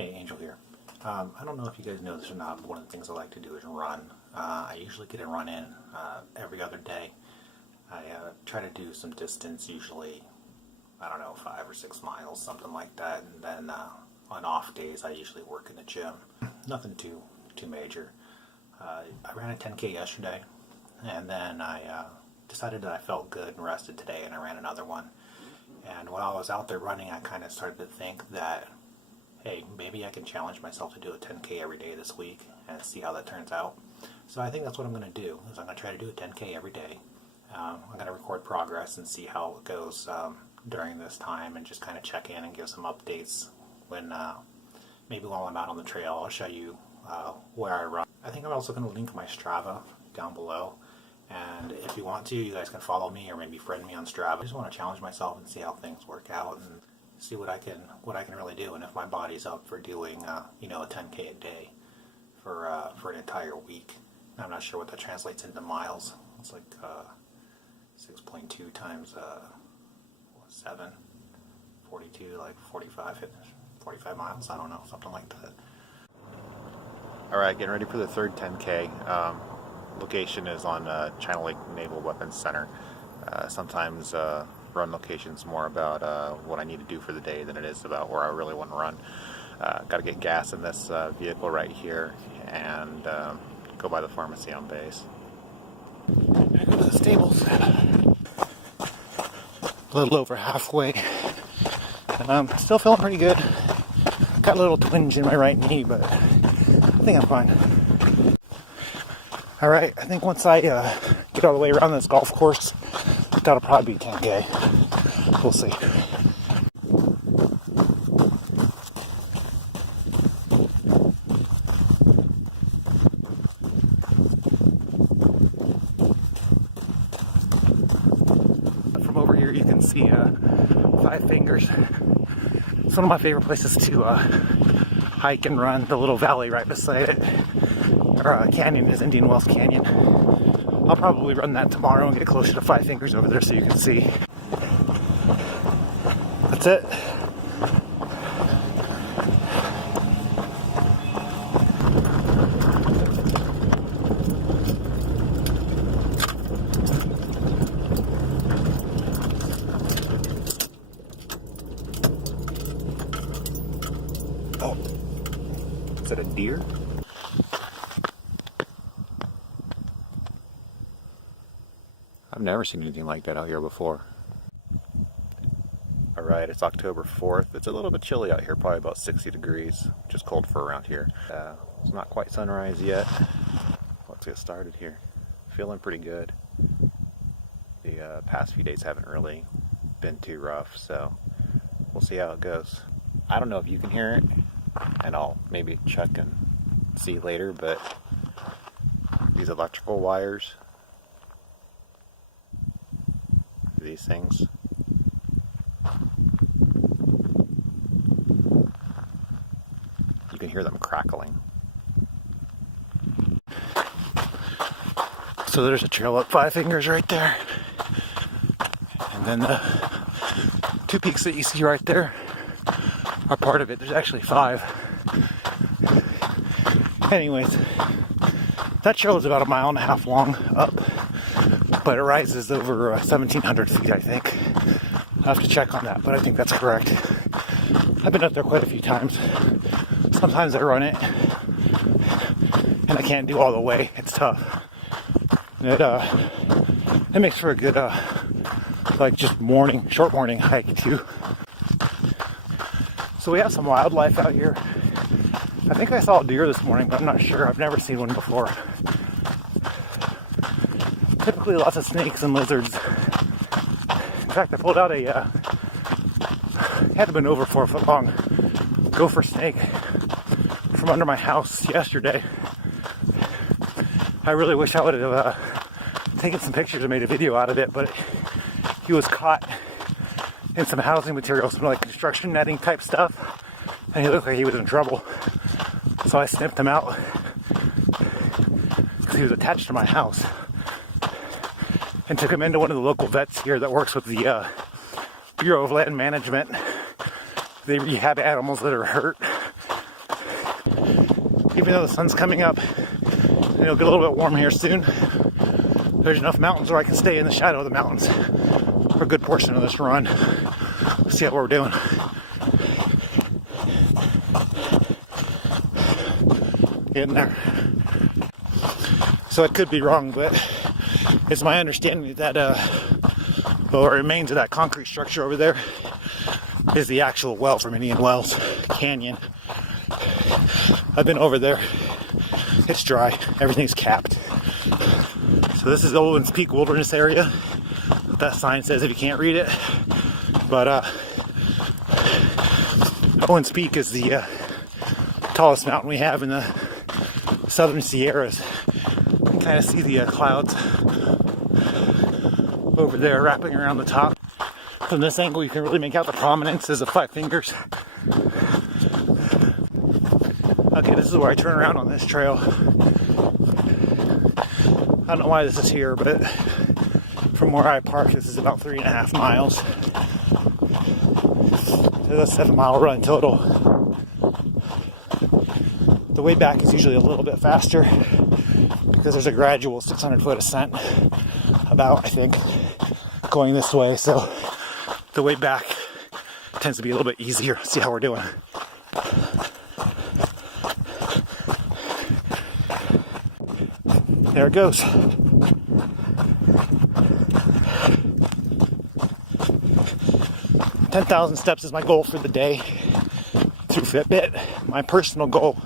Hey, Angel here. I don't know if you guys know this or not, but one of the things I like to do is run. I usually get a run in every other day. I try to do some distance, usually, I don't know, 5 or 6 miles, something like that. And then on off days, I usually work in the gym. Nothing too major. I ran a 10K yesterday, and then I decided that I felt good and rested today, and I ran another one. And while I was out there running, I kind of started to think that, hey, maybe I can challenge myself to do a 10K every day this week and see how that turns out. So I think that's what I'm going to do, is I'm going to try to do a 10K every day. I'm going to record progress and see how it goes during this time, and just kind of check in and give some updates when maybe while I'm out on the trail. I'll show you where I run. I think I'm also going to link my Strava down below, and if you want to, you guys can follow me or maybe friend me on Strava. I just want to challenge myself and see how things work out and see what I can really do, and if my body's up for doing a 10K a day for an entire week. I'm not sure what that translates into miles. It's like 6.2 times 7, 42, like 45 miles. I don't know, something like that. All right, getting ready for the third 10K. Location is on China Lake Naval Weapons Center. Sometimes run location's more about what I need to do for the day than it is about where I really want to run. Got to get gas in this vehicle right here and go by the pharmacy on base. I go to the stables. A little over halfway. And I'm still feeling pretty good. Got a little twinge in my right knee, but I think I'm fine. Alright, I think once I get all the way around this golf course, that'll probably be 10K. We'll see. From over here you can see Five Fingers. It's one of my favorite places to hike and run. The little valley right beside it, or canyon, is Indian Wells Canyon. I'll probably run that tomorrow and get closer to Five Fingers over there so you can see. That's it. Oh, is that a deer? I've never seen anything like that out here before. Alright, it's October 4th. It's a little bit chilly out here, probably about 60 degrees, which is cold for around here. It's not quite sunrise yet. Let's get started here. Feeling pretty good. The past few days haven't really been too rough, so we'll see how it goes. I don't know if you can hear it, and I'll maybe check and see later, but these electrical wires, these things, you can hear them crackling. So there's a trail up Five Fingers right there, and then the two peaks that you see right there are part of it. There's actually 5. Anyways, that trail is about 1.5 miles long up, but it rises over 1,700 feet, I think. I'll have to check on that, but I think that's correct. I've been up there quite a few times. Sometimes I run it, and I can't do all the way. It's tough. It makes for a good, just short morning hike too. So we have some wildlife out here. I think I saw a deer this morning, but I'm not sure. I've never seen one before. Typically lots of snakes and lizards. In fact, I pulled out had to been over 4 foot long gopher snake from under my house yesterday. I really wish I would have taken some pictures and made a video out of it, but he was caught in some housing material, some like construction netting type stuff, and he looked like he was in trouble. So I snipped him out because he was attached to my house, and took him into one of the local vets here that works with the Bureau of Land Management. They rehab animals that are hurt. even though the sun's coming up and it'll get a little bit warm here soon, there's enough mountains where I can stay in the shadow of the mountains for a good portion of this run. Let's see how we're doing. Getting there. So I could be wrong, but it's my understanding that what remains of that concrete structure over there is the actual well from Indian Wells Canyon. I've been over there. It's dry. Everything's capped. So this is Owens Peak Wilderness Area. That sign says if you can't read it. But Owens Peak is the tallest mountain we have in the Southern Sierras. You can kind of see the clouds over there wrapping around the top. From this angle, you can really make out the prominences of Five Fingers. Okay, this is where I turn around on this trail. I don't know why this is here, but from where I park, this is about 3.5 miles. So that's a 7-mile run total. The way back is usually a little bit faster because there's a gradual 600-foot ascent about, I think, going this way. So the way back tends to be a little bit easier. Let's see how we're doing. There it goes. 10,000 steps is my goal for the day through Fitbit. My personal goal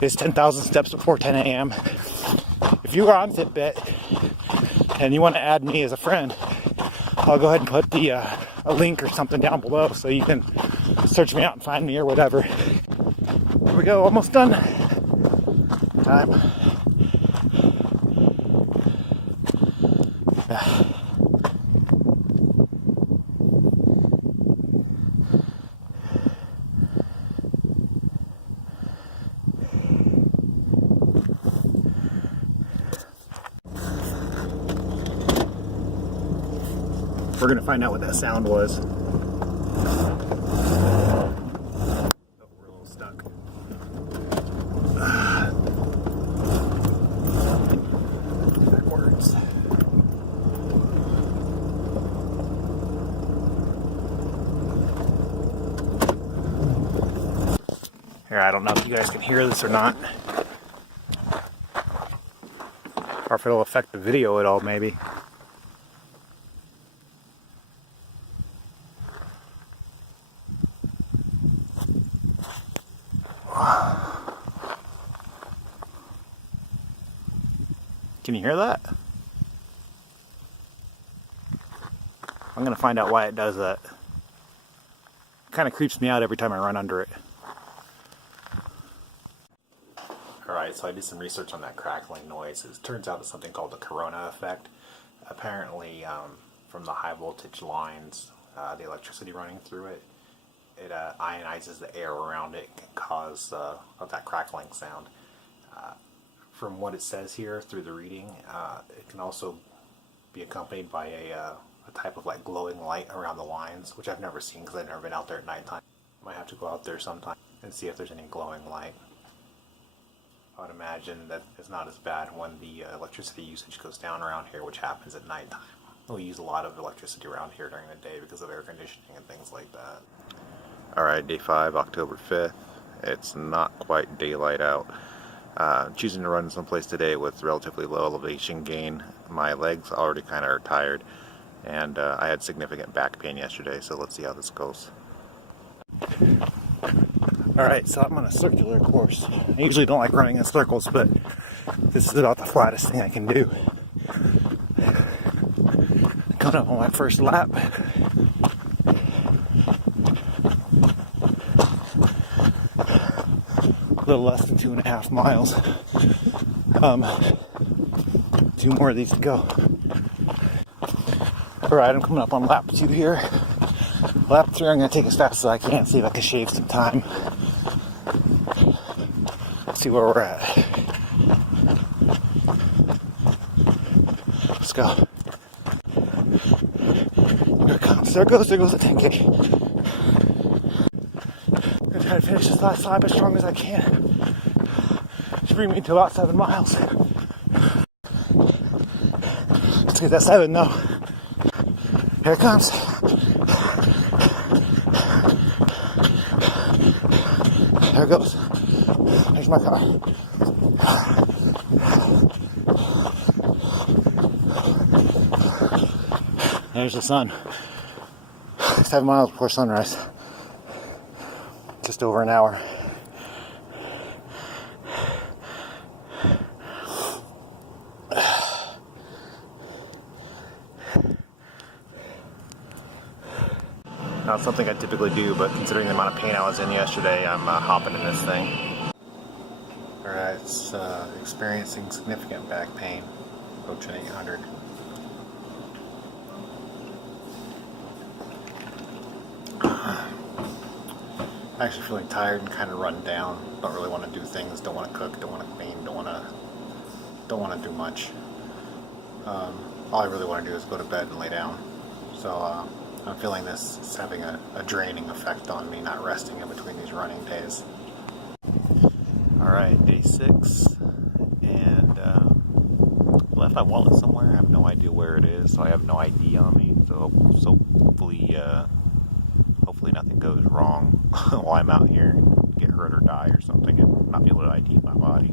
is 10,000 steps before 10 a.m. If you are on Fitbit and you want to add me as a friend, I'll go ahead and put a link or something down below so you can search me out and find me or whatever. Here we go, almost done. Time. We're gonna find out what that sound was. Oh, we're a little stuck. Backwards. Here, I don't know if you guys can hear this or not, or if it'll affect the video at all, maybe. Can you hear that? I'm gonna find out why it does that. It kind of creeps me out every time I run under it. Alright, so I did some research on that crackling noise. It turns out it's something called the corona effect. Apparently, from the high voltage lines, the electricity running through it, it ionizes the air around it and can cause that crackling sound. From what it says here through the reading, it can also be accompanied by a type of like glowing light around the lines, which I've never seen because I've never been out there at nighttime. Might have to go out there sometime and see if there's any glowing light. I would imagine that it's not as bad when the electricity usage goes down around here, which happens at nighttime. We use a lot of electricity around here during the day because of air conditioning and things like that. Alright, day 5, October 5th. It's not quite daylight out. Choosing to run someplace today with relatively low elevation gain. My legs already kind of are tired, and I had significant back pain yesterday, so let's see how this goes. Alright, so I'm on a circular course. I usually don't like running in circles, but this is about the flattest thing I can do. Coming up on my first lap. A little less than 2.5 miles. 2 more of these to go. Alright, I'm coming up on lap 2 here. Lap 3 I'm going to take as fast as I can, see if I can shave some time. Let's see where we're at. Let's go. Here it comes. There it goes the 10K. I'm going to try to finish this last lap as strong as I can. Should bring me to about 7 miles. Let's get that 7 though. Here it comes. There it goes. There's my car. There's the sun. 7 miles before sunrise. Just over an hour. Not something I typically do, but considering the amount of pain I was in yesterday, I'm hopping in this thing. Alright, it's experiencing significant back pain, approaching 800. I'm actually feeling tired and kind of run down. Don't really want to do things. Don't want to cook. Don't want to clean. Don't want to do much. All I really want to do is go to bed and lay down. So I'm feeling this is having a draining effect on me, not resting in between these running days. Alright, day 6, and left my wallet somewhere. I have no idea where it is, so I have no ID on me. So hopefully nothing goes wrong while I'm out here, get hurt or die or something, and not be able to ID my body.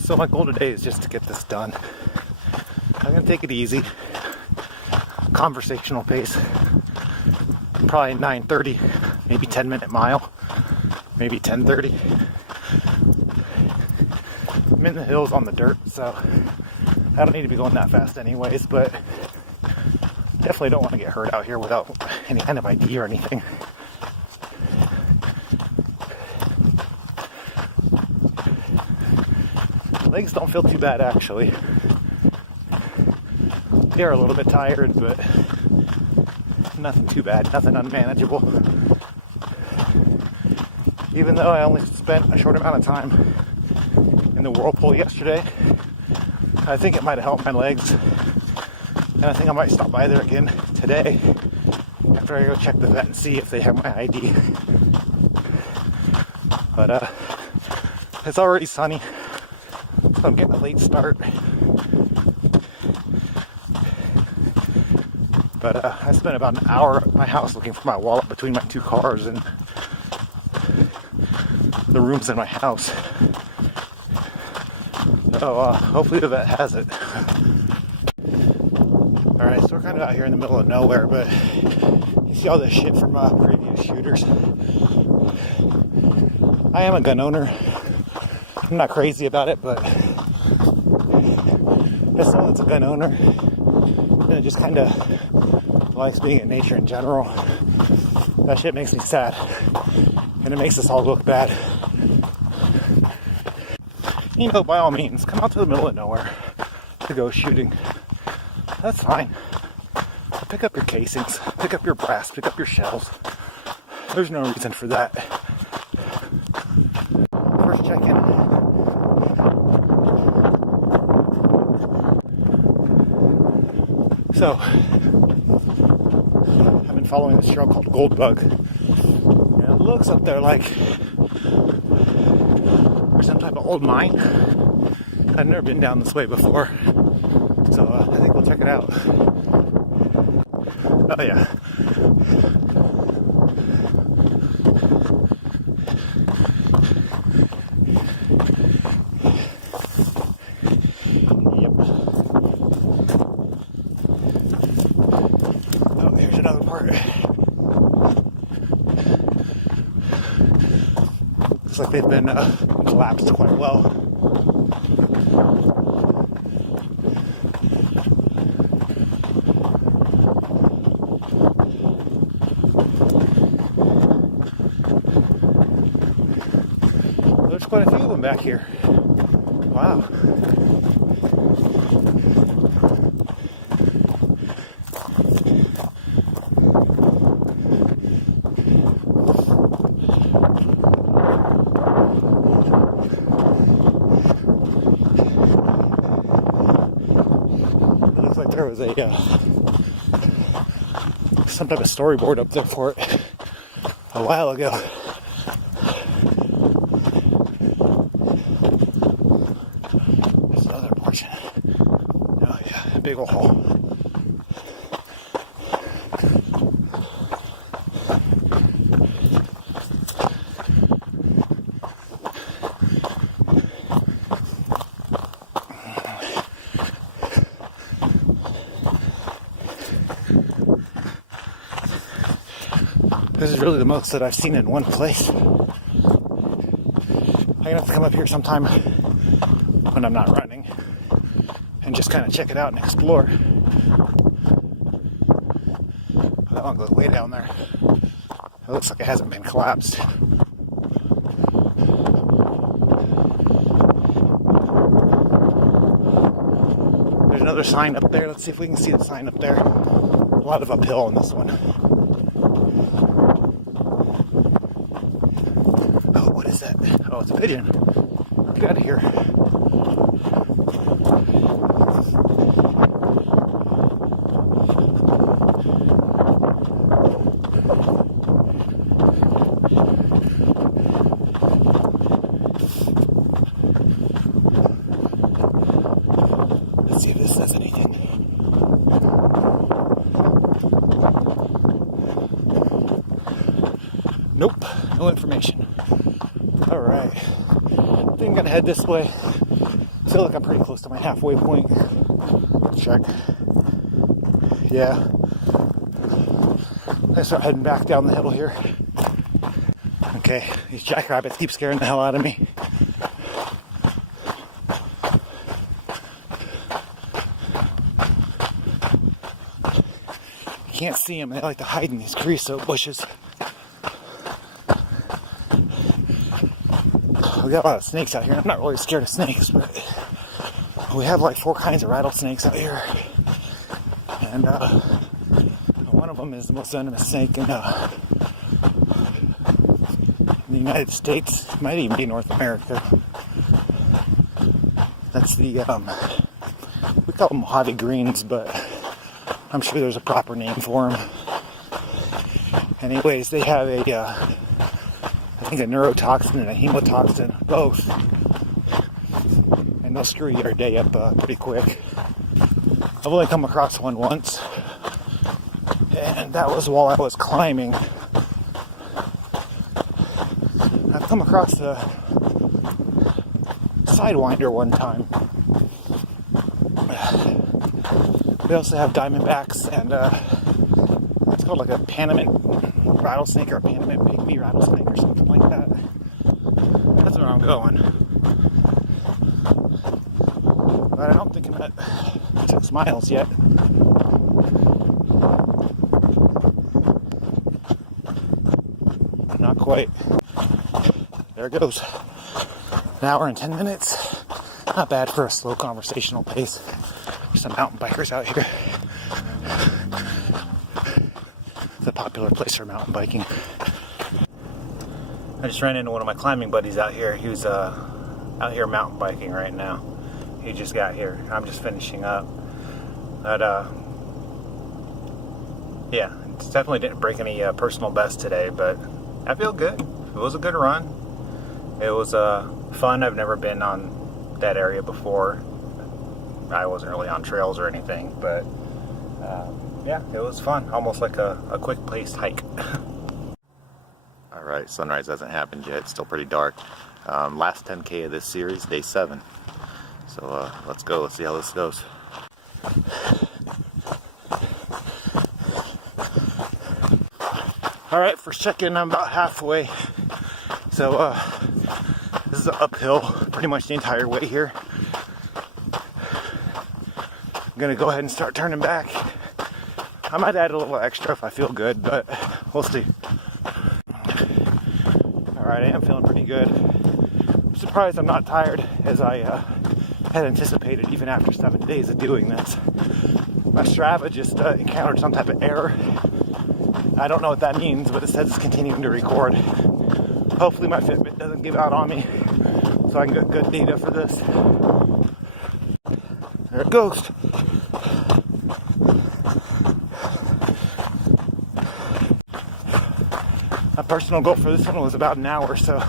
So my goal today is just to get this done. I'm gonna take it easy. Conversational pace, probably 9:30, maybe 10-minute mile, maybe 10:30. I'm in the hills on the dirt, so I don't need to be going that fast anyways, but definitely don't want to get hurt out here without any kind of ID or anything. Legs don't feel too bad actually. They are a little bit tired, but nothing too bad, nothing unmanageable. Even though I only spent a short amount of time in the whirlpool yesterday, I think it might have helped my legs. And I think I might stop by there again today after I go check the vet and see if they have my ID. But it's already sunny, so I'm getting a late start. But I spent about an hour at my house looking for my wallet between my 2 cars and the rooms in my house. So hopefully the vet has it. Alright, so we're kind of out here in the middle of nowhere, but you see all this shit from previous shooters. I am a gun owner. I'm not crazy about it, but as someone that's a gun owner, and it just kind of likes being in nature in general, that shit makes me sad, and it makes us all look bad. You know, by all means, come out to the middle of nowhere to go shooting. That's fine. But pick up your casings, pick up your brass, pick up your shells. There's no reason for that. First check-in. So, I've been following this trail called Gold Bug. And it looks up there like there's some type of old mine. I've never been down this way before. So I think we'll check it out. Oh yeah. Yep. Oh, here's another part. Looks like they've been collapsed quite well. There's quite a few of them back here. Wow. It looks like there was a some type of storyboard up there for it a while ago. big ol' hole. This is really the most that I've seen in one place. I'm gonna have to come up here sometime when I'm not running and just kind of check it out and explore. That one goes way down there. It looks like it hasn't been collapsed. There's another sign up there. Let's see if we can see the sign up there. A lot of uphill on this one. Oh, what is that? Oh, it's a pigeon. Get out of here. Let's see if this says anything. Nope, no information. Alright, I think I'm gonna head this way. Feel like I'm pretty close to my halfway point. Check. Yeah. I start heading back down the hill here. Okay, these jackrabbits keep scaring the hell out of me. You can't see them, they like to hide in these creosote bushes. We got a lot of snakes out here. I'm not really scared of snakes, but we have like 4 kinds of rattlesnakes out here. And one of them is the most venomous snake in the United States. It might even be North America. That's the, we call them Mojave greens, but I'm sure there's a proper name for them. Anyways, they have I think a neurotoxin and a hemotoxin, both. And they'll screw your day up pretty quick. I've only come across one once, and that was while I was climbing. I've come across a sidewinder one time. We also have diamondbacks and it's called like a Panamint rattlesnake or a Panamint pygmy rattlesnake or something like that. That's where I'm going. But I don't think I'm at 6 miles yet. Not quite. There it goes. An hour and 10 minutes. Not bad for a slow conversational pace. There's some mountain bikers out here. It's a popular place for mountain biking. I just ran into one of my climbing buddies out here. He was out here mountain biking right now. He just got here. I'm just finishing up. But yeah, it definitely didn't break any personal best today, but I feel good. It was a good run. It was fun. I've never been on that area before. I wasn't really on trails or anything, but yeah, it was fun. Almost like a quick paced hike. Alright, sunrise hasn't happened yet. It's still pretty dark. Last 10K of this series, day 7. So let's go. Let's see how this goes. Alright, first check-in, I'm about halfway. So this is uphill pretty much the entire way here. I'm gonna go ahead and start turning back. I might add a little extra if I feel good, but we'll see. Alright, I am feeling pretty good. I'm surprised I'm not tired as I had anticipated even after 7 days of doing this. My Strava just encountered some type of error. I don't know what that means, but it says it's continuing to record. Hopefully my Fitbit doesn't give out on me so I can get good data for this. There it goes. My personal goal for this one was about an hour, so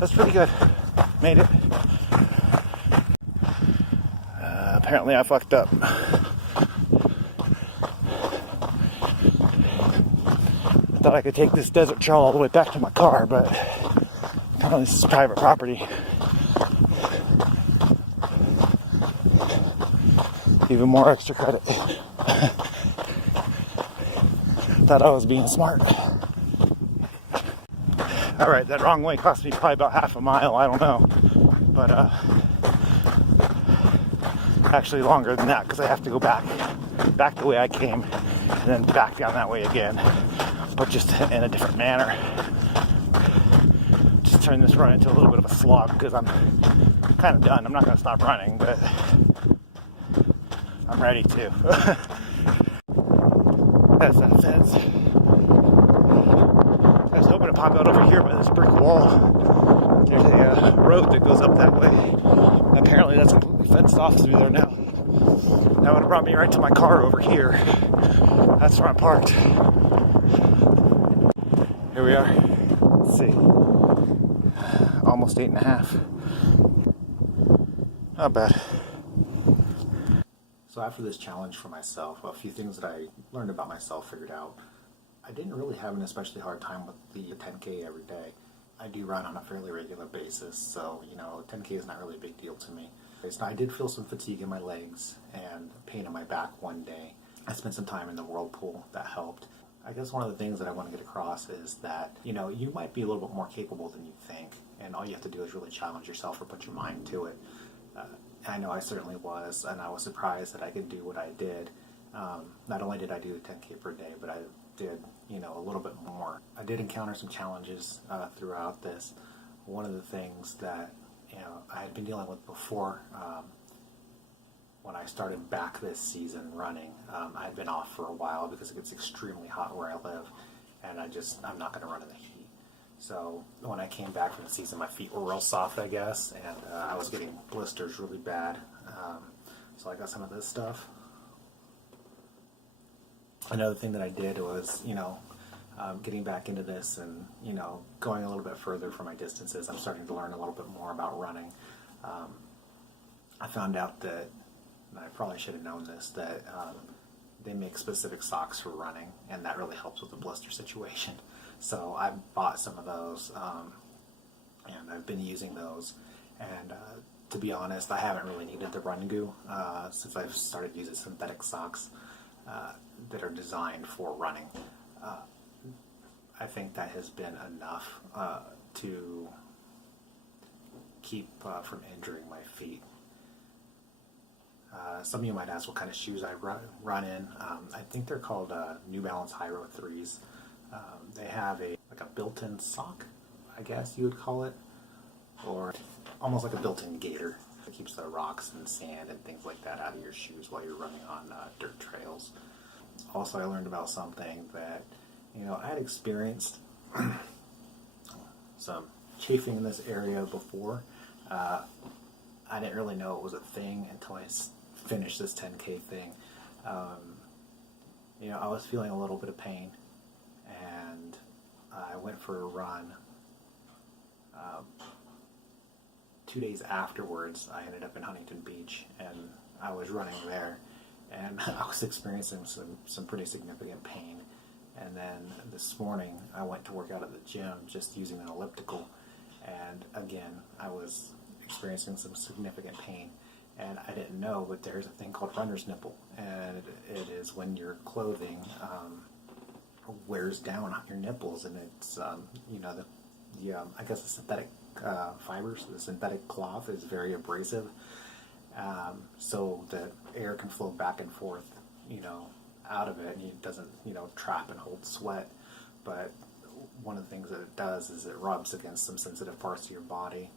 that's pretty good. Made it. Apparently I fucked up. thought I could take this desert trail all the way back to my car, but apparently this is private property. Even more extra credit. Thought I was being smart. Alright, that wrong way cost me probably about half a mile, I don't know. But actually longer than that, because I have to go back the way I came, and then back down that way again, but just in a different manner. Just turn this run into a little bit of a slog, because I'm kind of done. I'm not going to stop running, but I'm ready to. That's that fence. I was hoping to pop out over here by this brick wall. There's a road that goes up that way. Apparently that's completely fenced off through there now. That would have brought me right to my car over here. That's where I'm parked. Here we are. Let's see. Almost 8.5. Not bad. So after this challenge for myself, a few things that I learned about myself figured out. I didn't really have an especially hard time with the 10K every day. I do run on a fairly regular basis, so 10K is not really a big deal to me. So I did feel some fatigue in my legs and pain in my back one day. I spent some time in the whirlpool. That helped. I guess one of the things that I want to get across is that you might be a little bit more capable than you think, and all you have to do is really challenge yourself or put your mind to it. I know I certainly was, and I was surprised that I could do what I did. Not only did I do 10K per day, but I did, a little bit more. I did encounter some challenges throughout this. One of the things that, I had been dealing with before when I started back this season running, I had been off for a while because it gets extremely hot where I live, and I'm not going to run in the heat. So when I came back from the season, my feet were real soft, I guess, and I was getting blisters really bad. So I got some of this stuff. Another thing that I did was, getting back into this and, going a little bit further for my distances. I'm starting to learn a little bit more about running. I found out that, and I probably should have known this, that they make specific socks for running, and that really helps with the blister situation. So I bought some of those, and I've been using those. And to be honest, I haven't really needed the run goo since I've started using synthetic socks that are designed for running. I think that has been enough to keep from injuring my feet. Some of you might ask what kind of shoes I run in. I think they're called New Balance High Road 3s. They have a built-in sock, I guess you would call it, or almost like a built-in gaiter. It keeps the rocks and sand and things like that out of your shoes while you're running on dirt trails. Also, I learned about something that, I had experienced some chafing in this area before. I didn't really know it was a thing until I finished this 10K thing. I was feeling a little bit of pain, and I went for a run. 2 days afterwards, I ended up in Huntington Beach, and I was running there, and I was experiencing some pretty significant pain. And then this morning, I went to work out at the gym just using an elliptical, and again, I was experiencing some significant pain. And I didn't know, but there's a thing called runner's nipple, and it is when your clothing wears down on your nipples, and it's I guess the synthetic fibers, the synthetic cloth is very abrasive, so the air can flow back and forth, out of it, and it doesn't, trap and hold sweat. But one of the things that it does is it rubs against some sensitive parts of your body.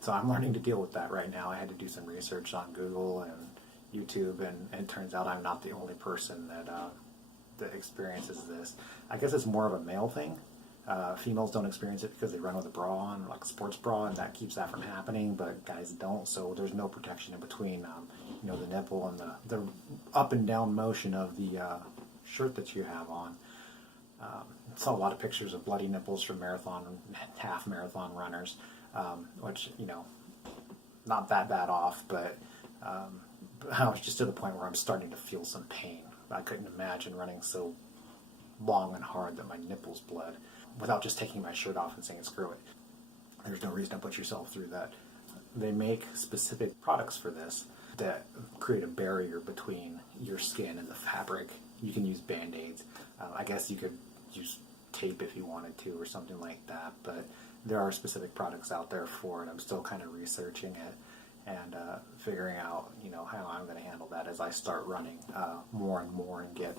So I'm learning to deal with that right now. I had to do some research on Google and YouTube, and it turns out I'm not the only person that experiences this. I guess it's more of a male thing. Females don't experience it because they run with a bra on, like a sports bra, and that keeps that from happening, but guys don't, so there's no protection in between the nipple and the up and down motion of the shirt that you have on. I saw a lot of pictures of bloody nipples from marathon and half marathon runners, which, not that bad off, but I was just to the point where I'm starting to feel some pain. I couldn't imagine running so long and hard that my nipples bled without just taking my shirt off and saying screw it. There's no reason to put yourself through that. They make specific products for this that create a barrier between your skin and the fabric. You can use Band-Aids. I guess you could use tape if you wanted to or something like that, but there are specific products out there for it. I'm still kind of researching it and figuring out, how I'm going to handle that as I start running more and more and get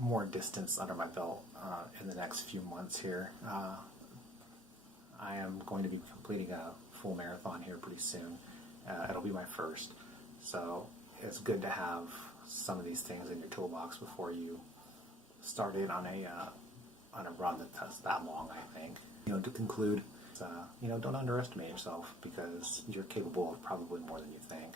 more distance under my belt in the next few months here. I am going to be completing a full marathon here pretty soon. It'll be my first, so it's good to have some of these things in your toolbox before you start in on a run that's that long. I think, to conclude, don't underestimate yourself because you're capable of probably more than you think.